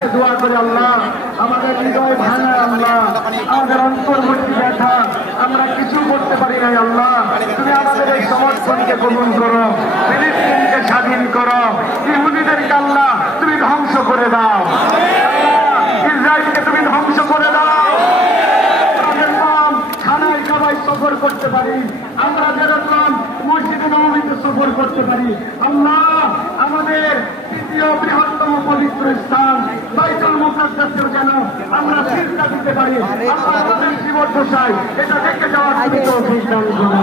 দোয়া করে আল্লাহ আমাদের হৃদয় ভাঙা, আল্লাহ আমাদের অন্তর্বর্তী ব্যথা, আমরা কিছু করতে পারি নাই আল্লাহ। তুমি আমাদের এই সমর্থনকে কবুল করো, ফিলিস্তিনকে স্বাধীন করো, ইহুদিদেরকে আল্লাহ তুমি ধ্বংস করে দাও, ইসরায়েলকে তুমি ধ্বংস করে দাও। খানায় কাবায় সফর করতে পারি, আমরা যেরকম মসজিদে নববীতে সফর করতে পারি, আল্লাহ আমাদের তৃতীয় বৃহত্তম পবিত্র স্থান বাইতুল মুকাদ্দাসের যেন আমরা সিজদা দিতে পারি। আল্লাহ আমাদের জীবদ্দশায় এটা দেখে যাওয়ার তৌফিক দান করুন।